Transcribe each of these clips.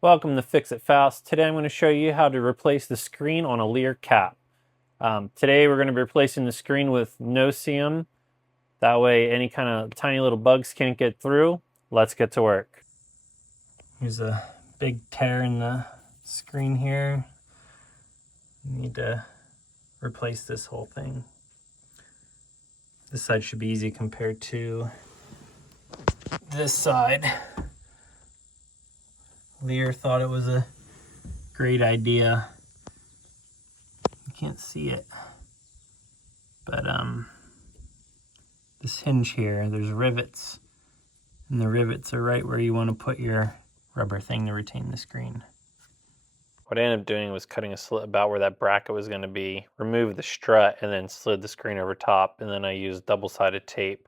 Welcome to Fix It Fast. Today I'm going to show you how to replace the screen on a Leer cap. Today we're going to be replacing the screen with no-seam. That way any kind of tiny little bugs can't get through. Let's get to work. Here's a big tear in the screen here. Need to replace this whole thing. This side should be easy compared to this side. Leer thought it was a great idea. You can't see it, but this hinge here, there's rivets, and the rivets are right where you want to put your rubber thing to retain the screen. What I ended up doing was cutting a slit about where that bracket was going to be, removed the strut, and then slid the screen over top, and then I used double-sided tape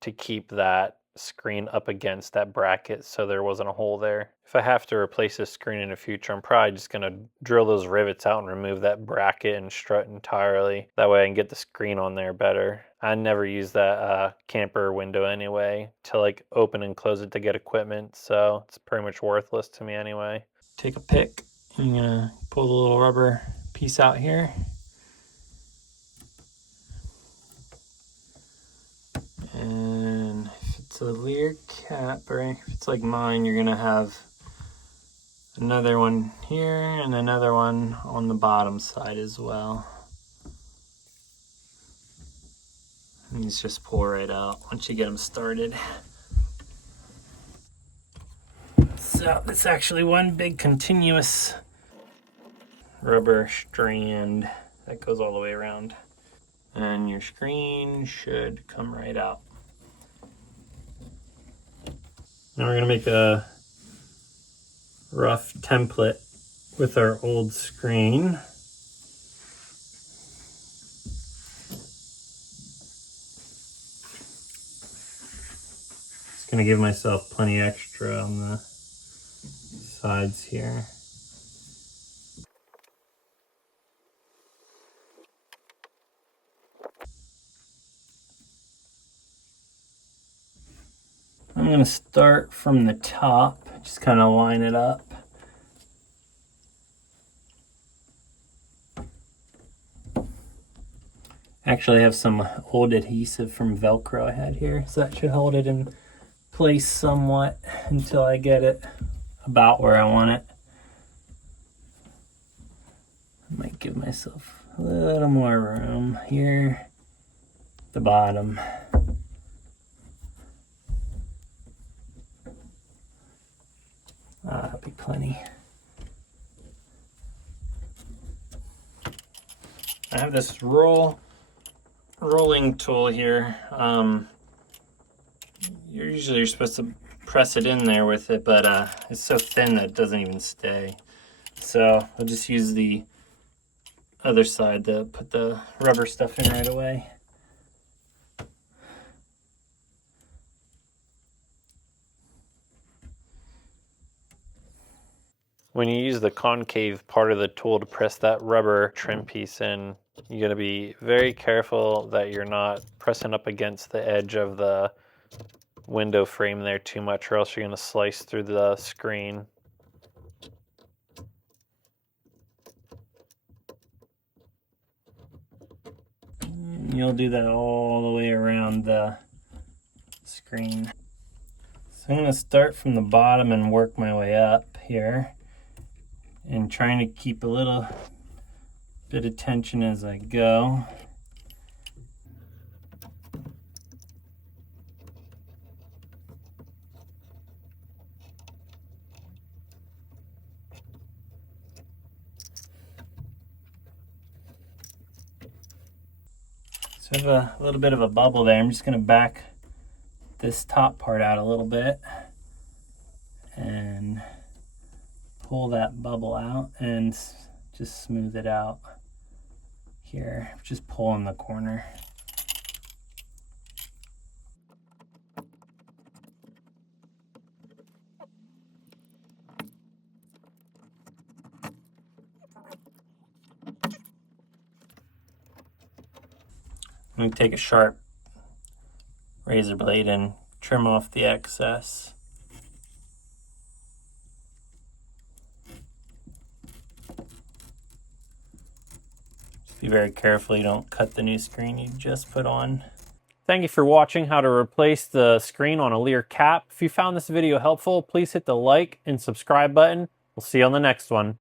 to keep that screen up against that bracket so there wasn't a hole there. If I have to replace this screen in the future, I'm probably just going to drill those rivets out and remove that bracket and strut entirely. That way I can get the screen on there better. I never use that camper window anyway to like open and close it to get equipment, so it's pretty much worthless to me anyway. Take a pick and you're going to pull the little rubber piece out here. And if it's a Leer cap, or if it's like mine, you're gonna have another one here and another one on the bottom side as well. And these just pull right out once you get them started. So it's actually one big continuous rubber strand that goes all the way around. And your screen should come right out. Now we're gonna make a rough template with our old screen. Just gonna give myself plenty extra on the sides here. I'm going to start from the top, just kind of line it up. Actually, I have some old adhesive from Velcro I had here, so that should hold it in place somewhat until I get it about where I want it. I might give myself a little more room here at the bottom. That'll be plenty. I have this rolling tool here. You're supposed to press it in there with it, but it's so thin that it doesn't even stay. So I'll just use the other side to put the rubber stuff in right away. When you use the concave part of the tool to press that rubber trim piece in, you got to be very careful that you're not pressing up against the edge of the window frame there too much, or else you're going to slice through the screen. You'll do that all the way around the screen. So I'm going to start from the bottom and work my way up here, and trying to keep a little bit of tension as I go. So I have a little bit of a bubble there. I'm just going to back this top part out a little bit and pull that bubble out and just smooth it out here. Just pull in the corner. I'm going to take a sharp razor blade and trim off the excess. Be very careful you don't cut the new screen you just put on. Thank you for watching how to replace the screen on a Leer cap. If you found this video helpful, please hit the like and subscribe button. We'll see you on the next one.